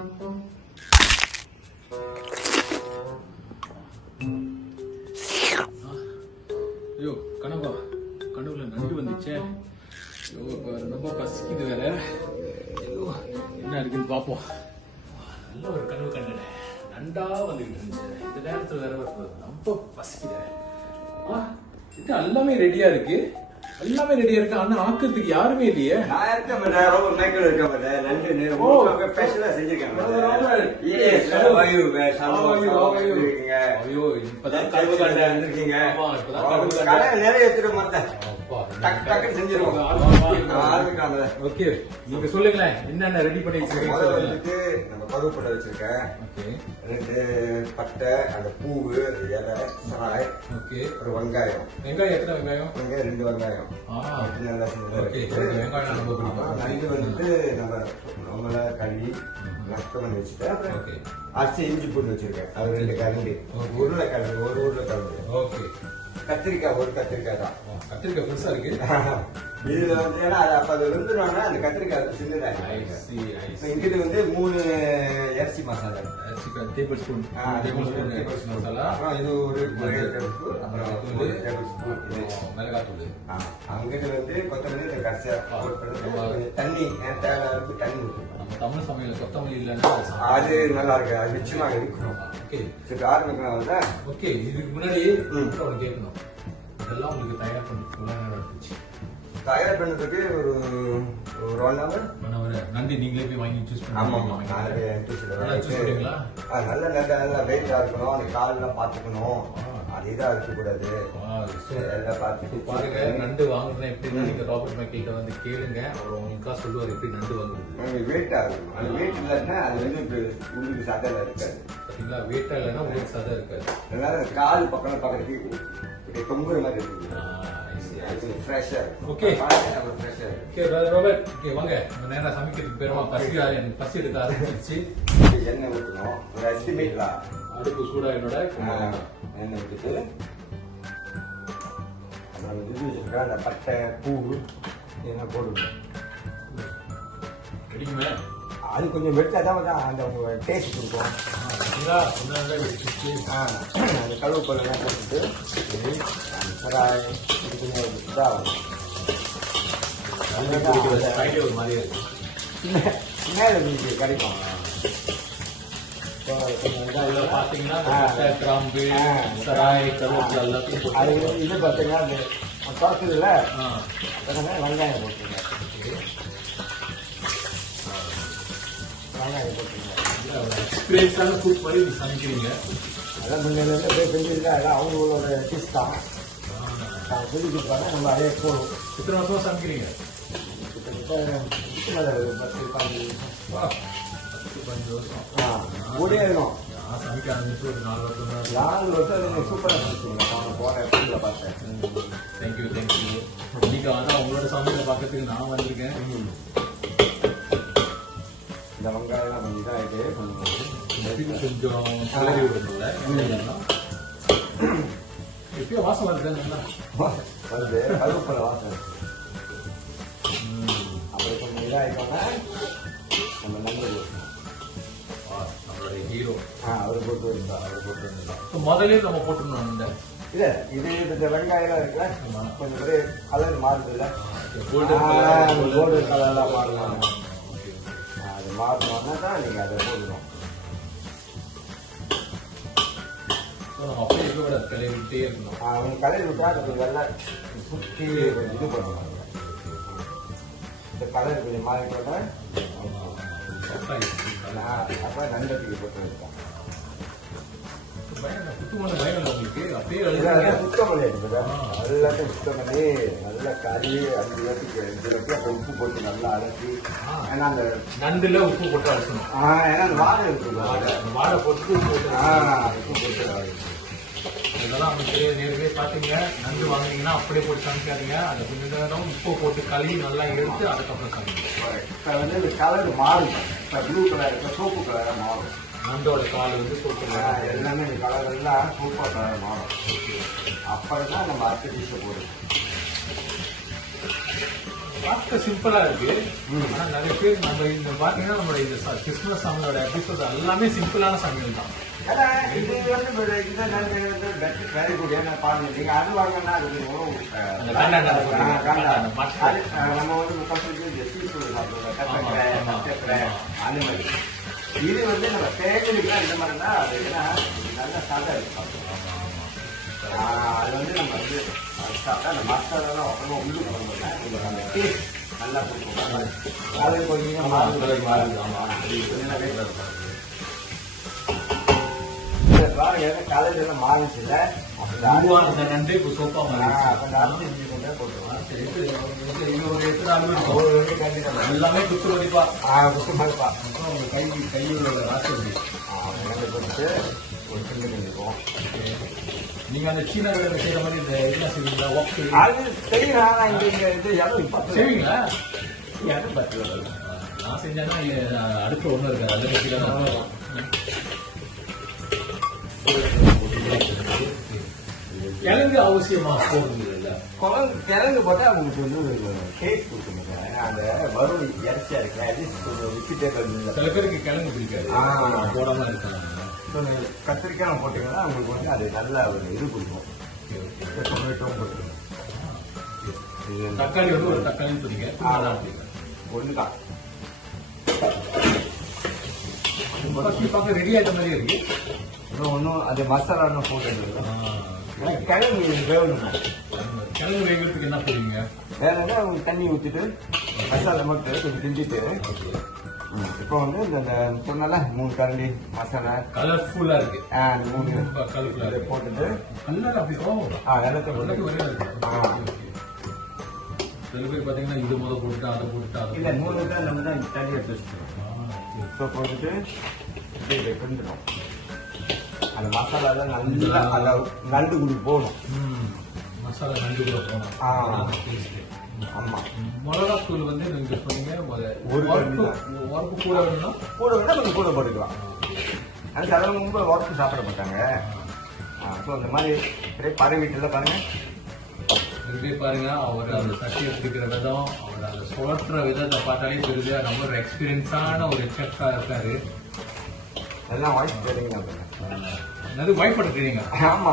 ஐயோ கனவா, கனவுல நண்டு வந்துச்சே. ரொம்ப பசிக்குது வேற. என்ன இருக்குன்னு பாப்போம். நல்ல ஒரு கனவு கண்டன நண்டா வந்துகிட்டு இருந்துச்சு. இந்த நேரத்துல வேற ரொம்ப பசிக்குது. எல்லாமே ரெடியா இருக்கு, எல்லாமே ரெடியா இருக்கு. ஆனா ஆக்கிறதுக்கு யாருமே இல்லையே. நான் இருக்கேன் மேடம், ரொம்ப மைக்கேல் இருக்கேன் மேடம். நண்டு நேரம் ஸ்பெஷலா செஞ்சிருக்கேன் மேடம். எஸ், வாயு இருக்கீங்க. ஐயோ இப்பதான் கனவு கண்ட இருக்கீங்க. இப்பதான் கடை நிறைய எடுத்துட்டு மாட்டேன். டக்கு டக்குன்னு செஞ்சிருவோம். ஓகே, நீங்க சொல்லுங்களேன் என்னென்ன ரெடி பண்ணி வச்சிருக்கீங்க. நம்ம பருவப்பட்டை வச்சிருக்கேன். ரெண்டு பட்டை, அந்த பூவு, இலை, சராய். ஓகே, ஒரு வெங்காயம். வெங்காயம் எத்தனை வெங்காயம்? வெங்காயம் 2 வெங்காயம். நல்லா வெங்காயம் ரொம்ப பிடிக்கும். நண்டு வந்துட்டு நம்ம நம்மள கழுவி நஷ்டம் பண்ணி வச்சுட்டேன். அப்புறம் அரிசி இஞ்சி போட்டு வச்சிருக்கேன். அது 2 கரண்டி. உருளைக்கிழங்கு ஒரு உருளைக்கிழங்கு. ஓகே, கத்திரிக்காய் ஒரு கத்திரிக்காய் தான். கத்திரிக்காய் பெருசா இருக்கு. இதுல வந்து ஏன்னா அப்ப அது விருந்துனோன்னா அந்த கத்திரிக்காய் சின்னதாக. இங்கிட்டு வந்து 3 அரிசி மசாலா, டேபிள் ஸ்பூன் மசாலா. அப்புறம் இது ஒரு டேபிள் ஸ்பூன். அப்புறம் ஒரு டேபிள் ஸ்பூன் மிளகாத்தூள். அங்கிட்டு வந்து கொத்தமல்லி கடைசியா தண்ணி தேவையான அளவுக்கு தண்ணி ஊற்றணும். நம்ம தமிழ் சமையல் கொத்தமல்லி இல்லைன்னா அது நல்லா இருக்கு. அது நிச்சயமா இருக்கணும். ஓகே, சரி ஆரம்பிக்கலாம். ஓகே, இதுக்கு முன்னாடி ஒன்று கேட்கணும். இதெல்லாம் உங்களுக்கு தயார் பண்ணி தயார் பண்ணதுக்கு ஒரு 1 hour. நன்றி, நீங்களே போய் வாங்கி சூஸ் பண்ணுவீங்களா? நல்ல வெயிட்டா இருக்கணும். அந்த காலெல்லாம் பாத்துக்கணும். அதுதான் இருக்கக்கூடாது. எல்லாம் பார்த்துட்டு பாருங்க. நண்டு வாங்குறேன் எப்படின்னா நீங்க ராபர்ட் மைக்கேல்கிட்ட வந்து கேளுங்க. அவர் உங்களுக்கா சொல்லுவார் எப்படி நண்டு வாங்குறது. வெயிட்டா இருக்கும். அந்த வெயிட் இல்லைன்னா அது வந்து உங்களுக்கு சதையில இருக்காது. பாத்தீங்களா, வெயிட்டா இல்லைன்னா உங்களுக்கு சதை இருக்காது. அதனால கால் பக்கம் பக்கத்துக்கு தொங்குற மாதிரி இருக்கு. நேரம் சமைக்கிறதுக்கு பேருமா பசி எடுக்க ஆரம்பிச்சிருச்சு. எண்ணெய் ஊற்றணும். ஒரு எஸ்டிமேட்ல அடுப்பு சூடா என்னோட எண்ணெய் ஊற்றிட்டு அந்த பட்டை பூ என்ன போடுவோம். கிடைக்குமே. அது கொஞ்சம் வெட்டாதான் அந்த டேஸ்ட் கொடுக்கும். அந்த கருவேப்பிலாம் போட்டுட்டு சராய் ஒரு மாதிரி மேலே கிடைக்கும். பாத்தீங்கன்னா கிராம்பு, சராய், கருவேப்பிலை எல்லாத்தையும் அது இது பார்த்தீங்கன்னா அந்த பார்க்குதுல வெங்காயம் போட்டுருங்க. வெங்காயம் போட்டுருங்க. எக்ஸ்பீரியன்ஸான ஃபுட் மாதிரி நீங்க சமைக்கிறீங்க. அதான் முன்னிலேருந்து போய் செஞ்சுருக்கா. எல்லாம் அவங்களோட டிஷ் தான். சொல்லி கொடுப்பாங்க, நம்ம அதே போடுவோம். எத்தனை வருஷமா சமைக்கிறீங்க? கிட்டத்தட்ட 10-15 வருஷம். கூடயே இருக்கும். நான் சமைக்க ஆரம்பிச்சு ஒரு 4 வருஷம் தான். 4 வருஷம் நீங்கள் சூப்பராக சமைச்சிங்க. போன இடத்துல பார்த்தேன். தேங்க்யூ. இன்னைக்கு வந்து உங்களோட சமையலை பார்க்கறதுக்கு நான் வந்திருக்கேன். இந்த வெங்காயம் கொஞ்சம் இதாகிட்டு கொஞ்சம் கிளறி விடணும்ல. எப்பயோ வாசம் வருது. வருது கருவேப்பிலை வாசம். அப்புறம் கொஞ்சம் இதாகிட்டோம்னா நம்ம நம்பர் நம்மளுடைய ஹீரோ அவர் போட்டு வருதா. முதலே நம்ம போட்டுருந்தோம். இந்த இல்ல இது இந்த வெங்காயம் இருக்குல்ல, கொஞ்சம் ஒரே கலர் மாறுது இல்ல, கோல்டன் கலர்லாம் மாறலாம். அது மாறணும்னா தான் நீங்க அதை போடணும். கிளறிட்டே இருக்கணும். அவங்க கலர் விட்டா அது நல்லா சுற்றி இது பண்ணுவாங்க. இந்த கலர் கொஞ்சம் மாறிட்டோம்னா அப்ப நண்டத்துக்கு போட்டு வைப்போம். சுத்தமான பயம் உங்களுக்கு அப்படியே சுத்தம் பண்ணியாச்சு. எல்லாத்தையும் சுத்தம் பண்ணி நல்லா கறி 5 பேருக்கு உப்பு போட்டு நல்லா அலசி. ஏன்னா அந்த நண்டுல உப்பு போட்டு அலசணும். ஏன்னா அந்த வாழை இருக்கு, வாழை போட்டு உப்பு போட்டு இதெல்லாம் நமக்கு நேரவே பாத்தீங்க. நண்டு வாங்குனீங்கன்னா அப்படியே போட்டு சமைக்காதீங்க. அதை கொஞ்சம் நேரம் உப்பு போட்டு கழுவி நல்லா எடுத்து அதுக்கப்புறம் சமைக்கணும். வந்து இந்த கலர் மாறும். ப்ளூ கலர் இருக்க சோப்பு கலராக மாறும். நண்டோட கால் வந்து சோப்பு எல்லாமே இந்த கலர் எல்லாம் சூப்பர் கலர் மாறும். அப்புறம் தான் நம்ம அடுத்த டிஷ்ஷை போடுவோம். பார்க்க சிம்பிளா இருக்கு. ஆனா நிறைய பேர் நம்ம இந்த பாத்தீங்கன்னா நம்மளோட இந்த கிறிஸ்துமஸ் அவங்களோட எபிசோட் எல்லாமே சிம்பிளான சமையல் தான். இது வந்து வெரி குட். ஏன்னா பாருங்க, நீங்க அது வாங்கினா அது நம்ம வந்து முக்கால்வாசி சீசூல் சாப்பிடுவோம், கத்தக்கரை அந்த மாதிரி. இது வந்து நம்ம தேவைக்கு இந்த மாதிரி தான் அது நல்ல சாதா இருக்கு சாப்பிடுவோம். அது வந்து நம்ம வந்து சாப்பிட்டா அந்த மசாலா அப்புறமா உள்ளுக்கு வரும்போது அந்த டேஸ்ட் நல்லா கொடுக்கும். அது கொஞ்சம் காலேஜ் எல்லாம் மாறிச்சுல நன்றி சோப்பா எல்லாமே குத்து மதிப்பா குத்து மதிப்பா கையோட ராசி கொடுத்து ஒரு சின்ன இருக்கும். நீங்க அந்த சீனா கடை செய்யற மாதிரி இந்த இதெல்லாம் செய்வீங்களா? அது செய்யறாங்க. இங்க இது யாரும் செய்வீங்களா? யாரும் பத்து நான் செஞ்சேன்னா அடுத்த ஒண்ணு இருக்கு. அது கிழங்கு அவசியமா போடுறது இல்ல. கிழங்கு போட்டா அவங்களுக்கு வந்து டேஸ்ட் கொடுக்கணும். அந்த வரும் இறைச்சியா இருக்கு விட்டுட்டே. சில பேருக்கு கிழங்கு பிடிக்காது, போடாம இருக்காங்க. கத்திரிக்காய் போட்டீங்கன்னா அவங்களுக்கு வந்து அது நல்ல ஒரு இது கொடுக்கும். டொமேட்டோ கொடுக்கணும். தக்காளி வந்து ஒரு தக்காளி பிடிக்க ஒண்ணுதான் பார்க்க ரெடி ஆயிட்ட மாதிரி இருக்கு. ஒன்னும் அது மசாலா போட்டு கிழங்கு வேகணும். கிழங்கு வேகிறதுக்கு என்ன பண்ணுவீங்க? வேணும்னா தண்ணி ஊற்றிட்டு மசாலா மட்டும் கொஞ்சம் செஞ்சுட்டு இப்போ வந்து இந்த சொன்னால 3 கரண்டி மசாலா கலர்ஃபுல்லா இருக்கு. 3 கலர்ஃபுல்லா போட்டுட்டு வெள்ளத்தை போட்டு சில பேர் பாத்தீங்கன்னா இது முதல் போட்டுட்டு அதை போட்டுட்டு இல்ல 3 தான் நம்ம தான் தண்ணி எடுத்து வச்சுக்கணும். இப்போ போட்டுட்டு இப்படி கிண்டுறோம். அந்த மசாலா தான் நல்லா அந்த நண்டு குடி போகணும். மசாலா நண்டு கூட போகணும். ஆமா. மிளகா தூள் வந்து நீங்க சொன்னீங்க உரப்பு கூட வேணும்னா கொஞ்சம் கூட போட்டுக்கலாம். அது சாதாரண ரொம்ப உரப்பு சாப்பிட மாட்டாங்க. ஸோ அந்த மாதிரி பரவிட்டுல பாருங்க. பாருங்க, அவர் அந்த சட்டியை பிடிக்கிற விதம், அவர் அந்த சுழற்ற விதத்தை பார்த்தாலே தெரியுது நம்ம ஒரு எக்ஸ்பீரியன்ஸான ஒரு செஃப்பா இருக்காரு. எல்லாம் வாய்ஸ் ட்ரைனிங் அது வாய்ப்போட ட்ரைனிங். ஆமா,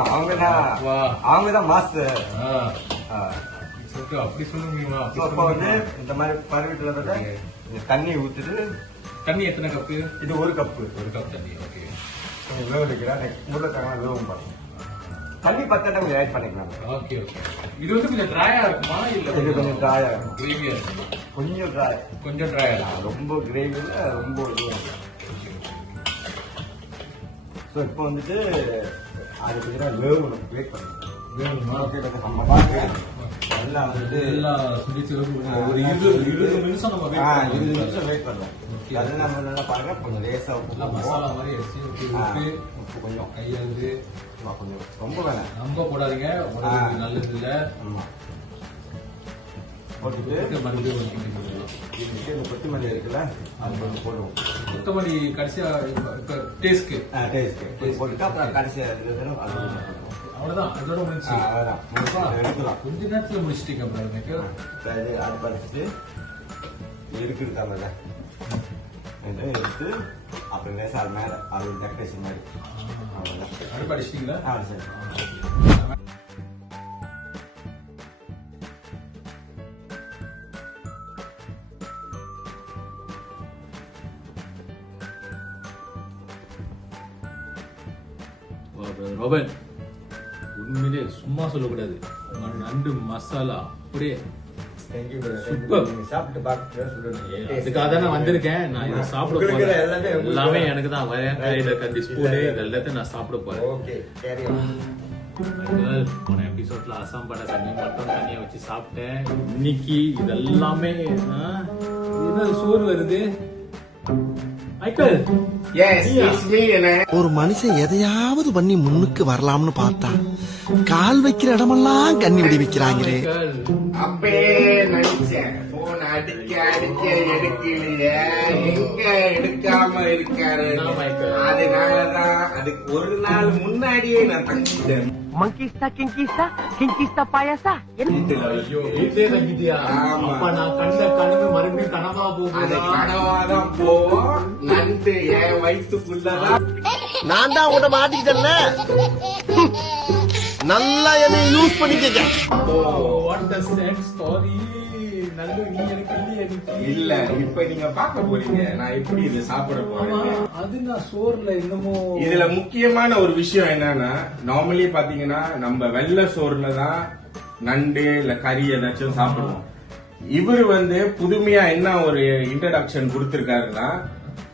அவங்கதான் மாஸ்டர். அப்படி சொல்லுவீங்களா? அப்ப வந்து இந்த மாதிரி பரவிட்டுல தண்ணி ஊத்துட்டு. தண்ணி எத்தனை கப்பு? இது 1 கப்பு. 1 கப் தண்ணி. ஓகே. கொஞ்சம் வேக வைக்கிறேன். உருளைக்கிழங்கு வேகும் பாருங்க. தண்ணி பத்தட்டை கொஞ்சம் ஆட் பண்ணிக்கலாம். Okay okay. இது வந்து கொஞ்சம் ட்ரையா இருக்குமா இல்ல இது கொஞ்சம் ட்ரையா இருக்கும்? கிரேவியா இருக்குமா? கொஞ்சம் ட்ரை. கொஞ்சம் ட்ரையா. ரொம்ப கிரேவியில ரொம்ப இதுவும். ஸோ இப்போ வந்துட்டு அது கொஞ்சம் வேகணும். வெயிட் பண்ணணும். வேகணுமா? நம்ம பார்க்க எல்லாம் வந்து எல்லாம் சுடிச்சு ஒரு 20 நிமிஷம் நம்ம 20 நிமிஷம் வெயிட் பண்ணலாம். அது நம்ம நல்லா பாருங்க. கொஞ்சம் லேசா மசாலா மாதிரி அடிச்சு உப்பு கொஞ்சம் கையாளுது கொஞ்சம் ரொம்ப வேணாம். ரொம்ப போடாதீங்க, உடம்புக்கு நல்லது இல்ல. போட்டுட்டு மறுபடியும் இந்த கொத்தமல்லி இருக்குல்ல அது கொஞ்சம் போடுவோம். கொத்தமல்லி கடைசியா டேஸ்ட்க்கு போட்டுட்டு அப்புறம் கடைசியா அவ்வளவுதான். அதோட முடிச்சு எடுக்கலாம். கொஞ்ச நேரத்துல முடிச்சிட்டீங்க. அப்புறம் அது படிச்சுட்டு இருக்குதாங்கல்ல எடுத்து அப்புறம் லேசா அது மேல அது டெக்கரேஷன் மாதிரி அவ்வளவுதான். அடுப்பு அடிச்சிட்டீங்களா? சரி. ரோபன், உண்மையிலே சும்மா சொல்லக்கூடாது. நண்டு மசாலா அப்படியே சாப்பிட்டு பார்த்து சொல்லுங்க. அதுக்காக தான் நான் வந்திருக்கேன். நான் இதை சாப்பிட போறேன். எல்லாமே எனக்கு தான். கையில கத்தி ஸ்பூனு எல்லாத்தையும் நான் சாப்பிட போறேன். போன எபிசோட்ல அசாம் பட தண்ணி மட்டும் தண்ணியை வச்சு சாப்பிட்டேன். இன்னைக்கு இதெல்லாமே என்ன சோறு வருது. ஒரு மனுஷன் எதையாவது பண்ணி முன்னுக்கு வரலாம்னு பார்த்தா கால் வைக்கிற இடமெல்லாம் கண்ணி வெடி வைக்கிறாங்களே. அப்பே நினைச்சேன் போன் அடிக்க எடுக்கலையே, எங்க எடுக்காம இருக்காரு. அதனாலதான் அதுக்கு ஒரு நாள் முன்னாடியே நான் தங்கிட்டேன். மங்கிஸ்தா கிங்கிஸ்தா பாயாசா ஐயோ வீட்லயே தங்கிட்டியா? ஆமா. அப்ப நான் கண்ட கனவு மறுபடியும் கனவா அது போகுதா? கனவாதான் போவோம். நண்டு என் வயிற்றுக்குள்ளதான். நான் தான் உன்னை மாட்டிக்கிட்டேன்ல, நல்லா என்னை யூஸ் பண்ணிக்க. What a sad story. நண்டு நீ எனக்கு இல்லையே எனக்கு. இல்ல இப்ப நீங்க பார்க்க போறீங்க நான் எப்படி இதை சாப்பிட ஆமா, போறேன். அது நான் சோறுல என்னமோ இதுல முக்கியமான ஒரு விஷயம் என்னன்னா, நார்மலி பாத்தீங்கன்னா நம்ம வெள்ளை சோறுல தான் நண்டு இல்ல கறி ஏதாச்சும் சாப்பிடுவோம். இவரு புதுமையா என்ன ஒரு இன்ட்ரடக்ஷன் கொடுத்திருக்காருன்னா,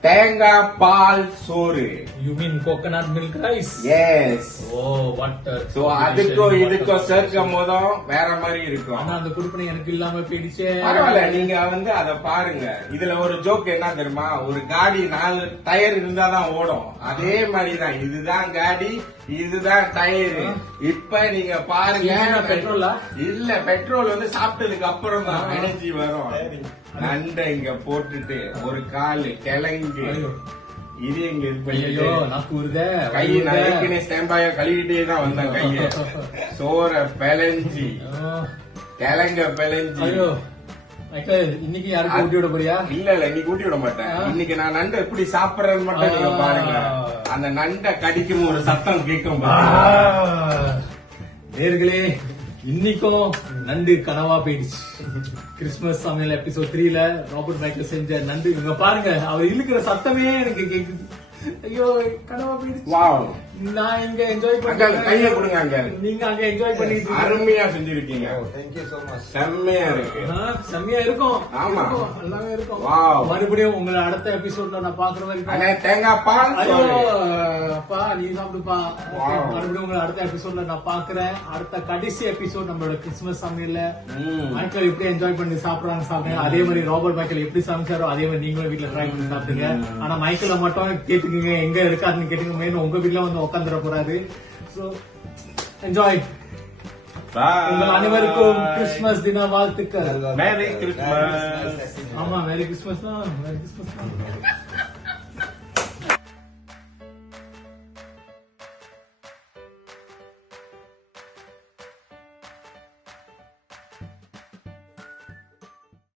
தேங்காய் பால் சோறு. You mean coconut milk rice? Yes. Oh what. So அதுக்கும் இதுக்கும் சேர்க்கும் போதும் வேற மாதிரி இருக்கும். ஆனா அந்த குடுப்பனை எனக்கு இல்லாம போயிடுச்சே. பரவாயில்ல, நீங்க அத பாருங்க. இதுல ஒரு ஜோக் என்ன தெரியுமா, ஒரு காடி 4 டயர் இருந்தாதான் ஓடும். அதே மாதிரிதான் இதுதான் காடி, இதுதான் டயர். இப்ப நீங்க பாருங்க. பெட்ரோலா? இல்ல, பெட்ரோல் சாப்பிட்டதுக்கு அப்புறம் தான் எனர்ஜி வரும். நண்டை இங்க போட்டுட்டு ஒரு காலு கிளங்கி இது எங்க இது ஐயோ பண்ணிட்டு நாக்கு ஊறுதே. கை நறுக்கினே ஸ்டாம்பாய கழுவிட்டே தான் வந்தேன். கைய சோற பிளஞ்சி கிழங்க பிளஞ்சி. ஐயோ மைக்கேல், இன்னைக்கு யாருக்கு ஊட்டி விட போறியா? இல்ல இன்னைக்கு ஊட்டி விட மாட்டேன். இன்னைக்கு நான் நண்டு எப்படி சாப்பிடுறேன்னு மட்டும் நீங்க பாருங்க. அந்த நண்டை கடிக்கும் ஒரு சத்தம் கேட்கும். நேர்களே, இன்னைக்கும் நண்டு கனவா போயிடுச்சு. கிறிஸ்துமஸ் சமையல் எபிசோட் 3ல ராபர்ட் மைக்கேல் செஞ்ச நண்டு இங்க பாருங்க, அவர் இழுக்கிற சத்தமே எனக்கு கேக்குது. ஐயோ கனவா போயிடுச்சு. வாவ், நான் இங்க என்ஜாய் அங்கிள் கைய கொடுங்க அங்கிள். நீங்க அங்க என்ஜாய் பண்ணிட்டு அருமையா செஞ்சிருக்கீங்க. செம்மையா இருக்கு. செம்மையா இருக்கும். ஆமா. இருக்கும், எல்லாமே இருக்கும். வாவ். மறுபடியும் உங்களை அடுத்த எபிசோட்ல நான் பாக்குற வரைக்கும் அண்ணே தேங்காய் பால் ஐயோ சோறு. அப்பா நீ சாப்பிடுப்பா. Wow. மறுபடியும் உங்களை அடுத்த எபிசோட்ல நான் பாக்குறேன். அடுத்த கடைசி எபிசோட் நம்மளோட கிறிஸ்துமஸ் சமையல்ல மைக்கேல் எப்படி என்ஜாய் பண்ணி சாப்பிடுறாங்க சாப்பிடுங்க. அதே மாதிரி ராபர்ட் மைக்கேல் எப்படி சமைச்சாரோ அதே மாதிரி நீங்களும் வீட்டுல ட்ரை பண்ணி சாப்பிடுங்க. ஆனா மைக்கேல மட்டும் கேட்டுக்கீங்க, எங்க இருக்காருன்னு கேட்டுங்க. மெயின் உங்க வீட்டுல உட்காந்துட போறாரு. So enjoy. உங்கள் அனைவருக்கும் கிறிஸ்துமஸ் தின வாழ்த்துக்கள். மேரி கிறிஸ்துமஸ். ஆமா, மேரி கிறிஸ்துமஸ் தான். மேரி கிறிஸ்துமஸ் தான்.